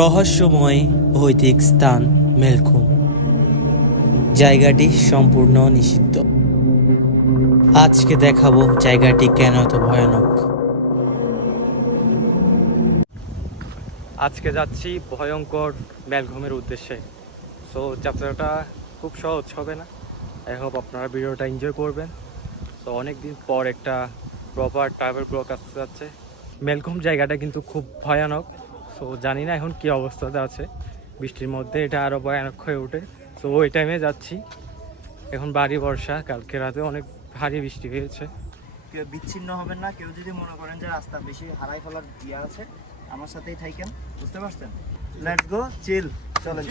রহস্যময় ভৌতিক স্থান মেলকুম জায়গাটি সম্পূর্ণ নিষিদ্ধ। আজকে দেখাবো জায়গাটি কেন এত ভয়ানক। আজকে যাচ্ছি ভয়ঙ্কর ম্যালঘুমের উদ্দেশ্যে। সো যাত্রাটা খুব সহজ, হবে না? আই হোপ আপনারা ভিডিওটা এনজয় করবেন। তো অনেক দিন পর একটা প্রপার ট্রাভেল ব্লগ আসতে যাচ্ছে। মেলঘুম জায়গাটা কিন্তু খুব ভয়ানক। সো জানি না এখন কি অবস্থাতে আছে। বৃষ্টির মধ্যে এটা আরও ভয়ানক হয়ে ওঠে। তো ওই টাইমে যাচ্ছি। এখন বাড়ি বর্ষা। কালকে রাতে অনেক ভারী বৃষ্টি হয়েছে। কেউ বিচ্ছিন্ন হবেন না। কেউ যদি মনে করেন যে রাস্তা বেশি হারাই ফেলার ইয়ে আছে আমার সাথেই থাকেন। বুঝতে পারছেন? লেটস গো চিল চলেন।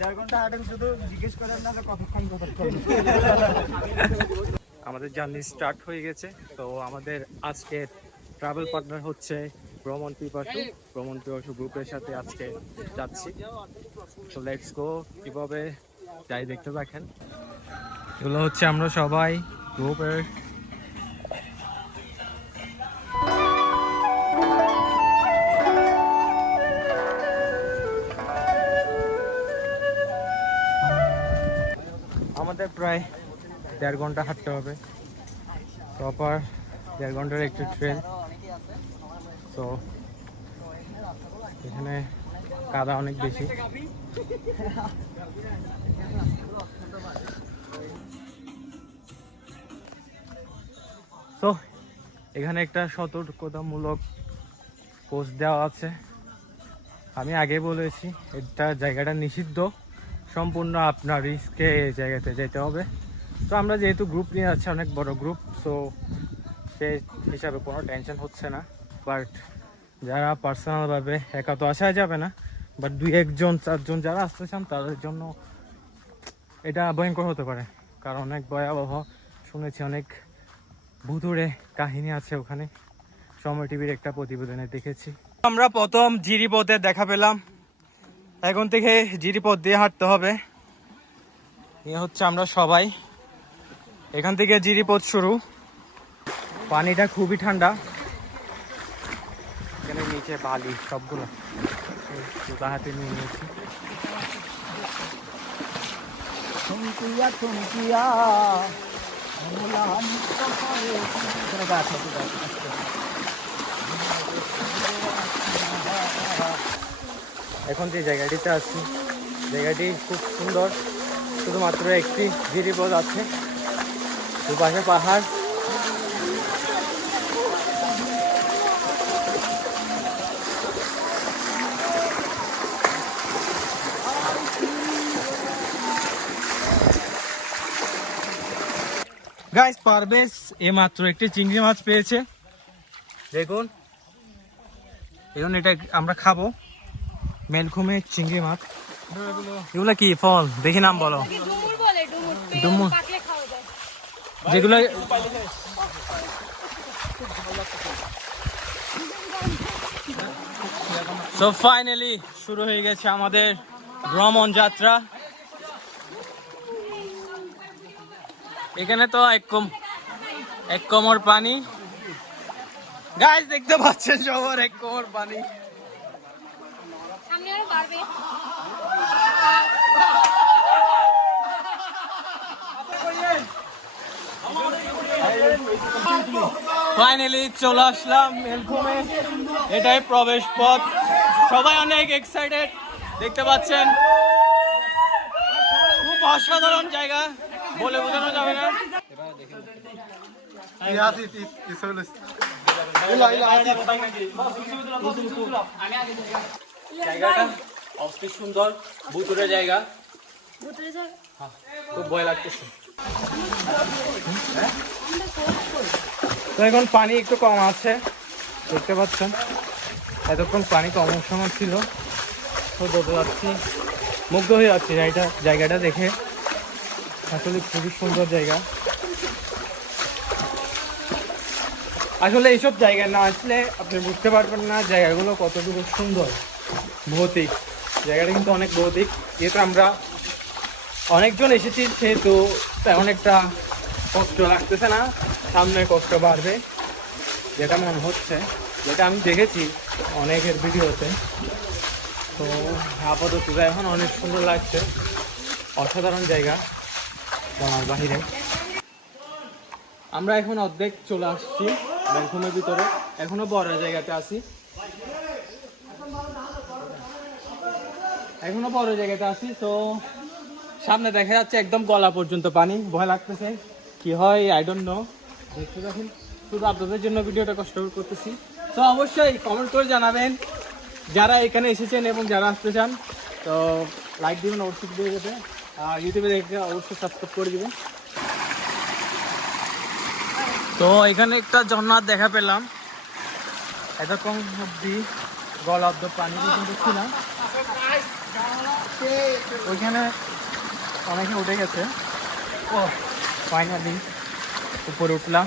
দেড় ঘণ্টা হাঁটেন শুধু জিজ্ঞেস করেন না কতক্ষণ আমাদের জার্নি স্টার্ট হয়ে গেছে। তো আমাদের আজকের ট্রাভেল পার্টনার হচ্ছে ভ্রমণ পিপাসু ভ্রমণ পিপাসু গ্রুপের সাথে আজকে যাচ্ছি। তো লেটস গো কীভাবে যাই দেখতে দেখেন এগুলো হচ্ছে আমরা সবাই গ্রুপের। আমাদের প্রায় দেড় ঘণ্টা হাঁটতে হবে। প্রপার দেড় ঘণ্টার একটু ট্রেন তো এখানে কাদা অনেক বেশি। তো এখানে একটা সতর্কতামূলক পোস্ট দেওয়া আছে। আমি আগে বলেছি, এটা জায়গাটা নিষিদ্ধ। সম্পূর্ণ আপনার রিস্কে এই জায়গাতে যেতে হবে। তো আমরা যেহেতু গ্রুপ নিয়ে যাচ্ছি অনেক বড় গ্রুপ সো সেই হিসাবে কোনো টেনশন হচ্ছে না। বাট যারা পার্সোনালভাবে একা তো আসা যাবে না বাট দুই একজন, চারজন যারা আসতে চান, তাদের জন্য এটা ভয়ঙ্কর হতে পারে। কারণ অনেক ভয়াবহ, শুনেছি অনেক ভুতুড়ে কাহিনী আছে ওখানে। সময় টিভির একটা প্রতিবেদনে দেখেছি। আমরা প্রথম জিরিপথে দেখা পেলাম। এখন থেকে জিরিপথ দিয়ে হাঁটতে হবে। এ হচ্ছে আমরা সবাই। এখান থেকে জিরিপথ শুরু। পানিটা খুবই ঠান্ডা। নিচে বালি সবগুলো এই হাতে নিয়ে নিয়েছি। থমকিয়া থমকিয়া গাছ আছে। এখন যে জায়গাটিতে আছি জায়গাটি খুব সুন্দর। শুধুমাত্র একটি গিরিপথ আছে। দুপাশে পাহাড়। গাইস পারবেশ এ মাত্র একটি চিংড়ি মাছ পেয়েছে। দেখুন। এখন এটা আমরা খাব। মেলখুমে চিংড়ি মাছ। এগুলো কি ফল? দেখি নাম বলো। ডুমুর যেগুলো সো ফাইনালি শুরু হয়ে গেছে আমাদের ভ্রমণ যাত্রা। এখানে তো এক কম এক কোমর পানি। গাইস দেখতে পাচ্ছেন সবার এক কোমর পানি। সামনে আরও বাড়বে। ফাইনালি চলে আসলাম মেলঘুমে এটাই প্রবেশ পথ। সবাই অনেক এক্সাইটেড দেখতে পাচ্ছেন। খুব অসাধারণ জায়গা। বলে বোঝানো যাবে না। জায়গাটা অস্থির সুন্দর ভুতুরে জায়গা। ভুতুরে যায় খুব ভয় লাগতেছে। তো এখন পানি একটু কম আছে দেখতে পাচ্ছেন। এতক্ষণ পানি কম সময় ছিল। তো দৌড়ে যাচ্ছি মুগ্ধ হয়ে যাচ্ছি জায়গাটা দেখে। আসলে খুবই সুন্দর জায়গা। আসলে এইসব জায়গায় না আসলে আপনি বুঝতে পারবেন না জায়গাগুলো কতটুকু সুন্দর, ভৌতিক। জায়গাটা কিন্তু অনেক ভৌতিক, যেহেতু আমরা অনেকজন এসেছি, সেহেতু তেমন একটা কষ্ট লাগতেছে না সামনে কষ্ট বাড়বে, যেটা মনে হচ্ছে। যেটা আমি দেখেছি অনেকের ভিডিওতে। তো আপাতত এখন অনেক সুন্দর লাগছে, অসাধারণ জায়গা। বাহিরে। আমরা এখন অর্ধেক চলে আসছি ব্যাংকুমের ভিতরে। এখনও বড় জায়গাতে আছি। এখনও বড় জায়গাতে আছি, তো সামনে দেখা যাচ্ছে একদম গলা পর্যন্ত পানি। ভয় লাগতেছে, কি হয় আই ডোন্ট নো দেখতে দেখুন শুধু আপনাদের জন্য ভিডিওটা কষ্ট করে করতেছি। তো অবশ্যই কমেন্ট করে জানাবেন যারা এখানে এসেছেন এবং যারা আসতে চান। তো লাইক দিবেন, অবশ্যই দিয়ে দেবে আর ইউটিউবে দেখে অবশ্যই সাবস্ক্রাইব করে দিবেন। তো এখানে একটা ঝর্ণা দেখা পেলাম। এতক্ষণ অব্দি গলা অব্দ পানি কিন্তু ছিলাম ওইখানে অনেকে উঠে গেছে। ও ফাইনালি উপরে উঠলাম।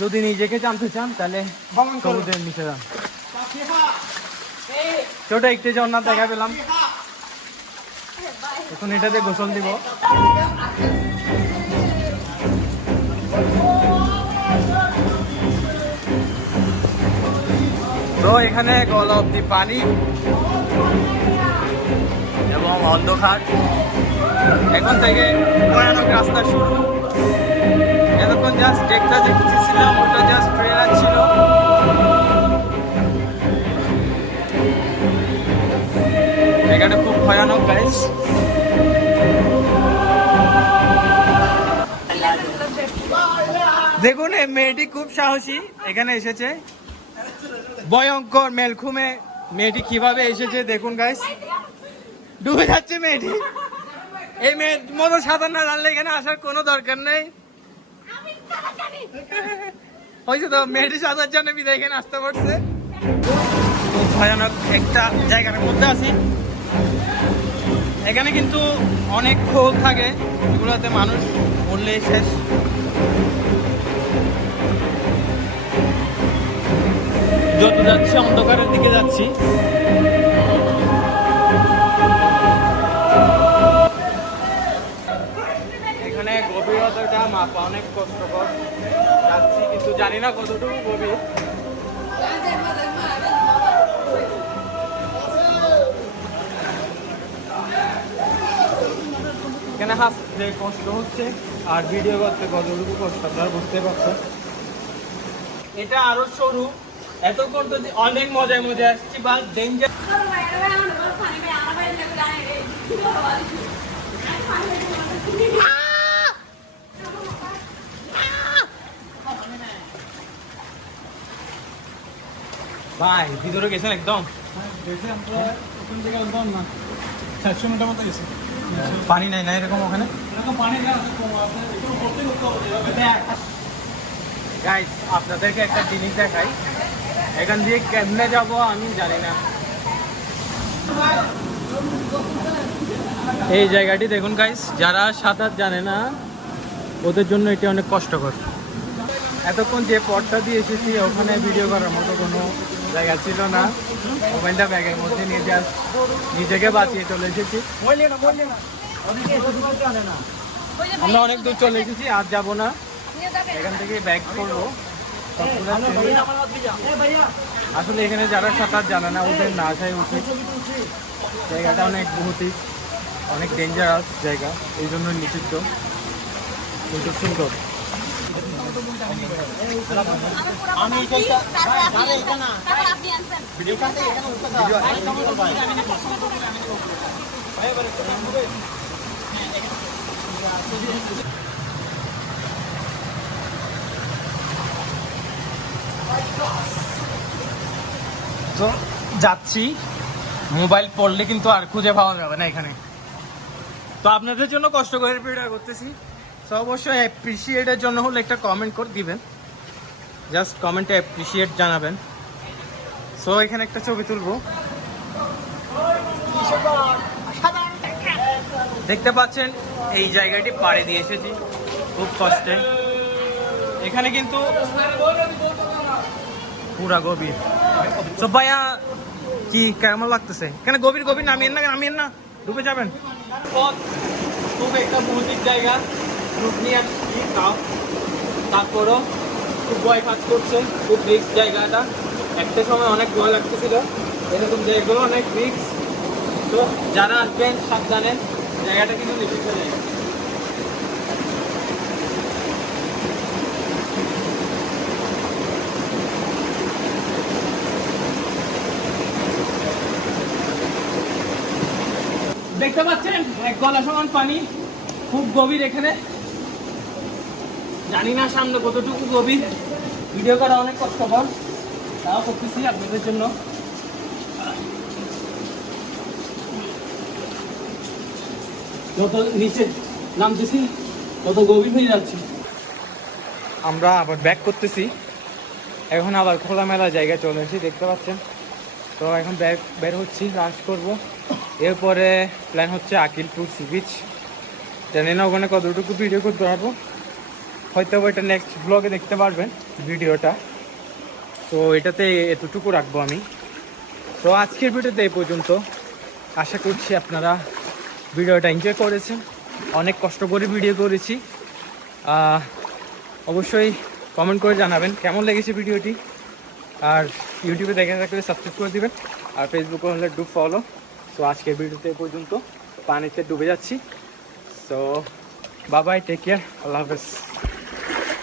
যদি নিজেকে জানতে চান তাহলে সমুদ্রের নিচে যান। ছোট একটি ঝর্ণা দেখা পেলাম। এখন এটাতে গোসল দিব। তো এখানে গলা অব্দি পানি এবং অন্ধকার। এখন থেকে ভয়ানক রাস্তা শুরু। এতক্ষণ জাস্ট ডেকটা দেখতেছিলাম, ওটা জাস্ট ট্রেলার ছিল। জায়গাটা খুব ভয়ানক গাইস দেখুন, এই মেয়েটি খুব সাহসী। এখানে এসেছে। ভয়ঙ্কর মেলখুমে মেয়েটি কীভাবে এসেছে, দেখুন গাইস ডুবে যাচ্ছে মেয়েটি। এই মেয়ের মতো সাঁতার না জানলে এখানে আসার কোনো দরকার নেই। হয়েছে তো, মেয়েটি সাঁতার জানে, বিদায় এখানে আসতে পারছে। খুব ভয়ানক একটা জায়গার মধ্যে আছি। এখানে কিন্তু অনেক খোল থাকে যেগুলোতে মানুষ পড়লে শেষ। যত যাচ্ছি, অন্ধকারের দিকে যাচ্ছি। এখানে গভীরতাটা মাপা অনেক কষ্টকর। যাচ্ছি, কিন্তু জানি না কতটুকু গভীর। এখানে হাসতে কষ্ট হচ্ছে আর ভিডিও করতে কতটুকু কষ্ট আপনারা বুঝতে পারছেন। এটা আরও সরু। এতক্ষণ তো অনেক মজায় মজায় আসছি বা ডেঞ্জার ভাই ভিতরে গেছেন একদম? চারশো মিটার মতো গেছে। পানি নাই না এরকম ওখানে? গাইস আপনাদেরকে একটা জিনিস দেখাই। এখান দিয়ে কেমনে যাব আমি জানি না। এই জায়গাটি দেখুন গাইস যারা সাঁতার জানে না, ওদের জন্য এটি অনেক কষ্টকর। এতক্ষণ যে পথটা দিয়ে এসেছি, ওখানে ভিডিও করার মতো কোনো জায়গা ছিল না। মোবাইলটা ব্যাগের মধ্যে নিয়ে যা নিজেকে বাঁচিয়ে চলে এসেছি। আমরা অনেক দূর চলে এসেছি আর যাব না। এখান থেকে ব্যাক করব। আসলে এখানে যারা সাঁতার জানে না ওদের না আসায় উঠে জায়গাটা অনেক বহুতই অনেক ডেঞ্জারাস জায়গা। এই জন্য নিষিদ্ধ। কিন্তু সুন্দর। তো যাচ্ছি। মোবাইল পড়লে কিন্তু আর খুঁজে পাওয়া যাবে না এখানে। তো আপনাদের জন্য কষ্ট করে ভিডিও করতেছি। তো অবশ্যই অ্যাপ্রিসিয়েটের জন্য হলে একটা কমেন্ট করে দিবেন। জাস্ট কমেন্টে অ্যাপ্রিসিয়েট জানাবেন। সো এখানে একটা ছবি তুলবো। দেখতে পাচ্ছেন, এই জায়গাটি পাড়ে দিয়ে এসেছি, খুব কষ্টে। এখানে কিন্তু পুরা গভীর। তো ভাইয়া, কি কেমন লাগতেছে? কেন গভীর গভীর নামিয়েন না নামিয়েন না, ডুবে যাবেন। খুব একটা ভৌতিক জায়গা। রূপ নিয়ে আসছি তাও তারপরও খুব ভয় কাজ করছে, খুব রিস্ক জায়গাটা। একটা সময় অনেক ভয় লাগতেছিল, এরকম জায়গাগুলো অনেক রিস্ক তো যারা আসবেন, সাবধানে জায়গাটা কিন্তু নিষিদ্ধ জায়গা দেখতে পাচ্ছেন, এক গলা সমান পানি, খুব গভীর এখানে। জানি না সামনে কতটুকু গভীর। ভিডিও করা অনেক কষ্টকর। তাও করতেছি আপনাদের জন্য। যত নিচে নামতেছি, তত গভীর হয়ে যাচ্ছে। আমরা আবার ব্যাক করতেছি। এখন আবার খোলামেলা জায়গায় চলে এসেছি, দেখতে পাচ্ছেন? তো এখন ব্যাক বের হচ্ছি লাঞ্চ করব। এরপরে প্ল্যান হচ্ছে আকিলপুর সি বিচ জানি না ওখানে কতটুকু ভিডিও করতে পারব। হয়তো এটা নেক্সট ব্লগে দেখতে পারবেন ভিডিওটা। তো এটাতে এতটুকু রাখব আমি। তো আজকের ভিডিওতে এই পর্যন্ত। আশা করছি আপনারা ভিডিওটা এনজয় করেছেন। অনেক কষ্ট করে ভিডিও করেছি। অবশ্যই কমেন্ট করে জানাবেন কেমন লেগেছে ভিডিওটি। আর ইউটিউবে দেখে থাকলে সাবস্ক্রাইব করে দেবেন। আর ফেসবুকে হলে ডু ফলো তো আজকের ভিডিওতে পর্যন্ত। পানিতে ডুবে যাচ্ছি। সো বাবাই টেক কেয়ার আল্লাহ হাফেজ।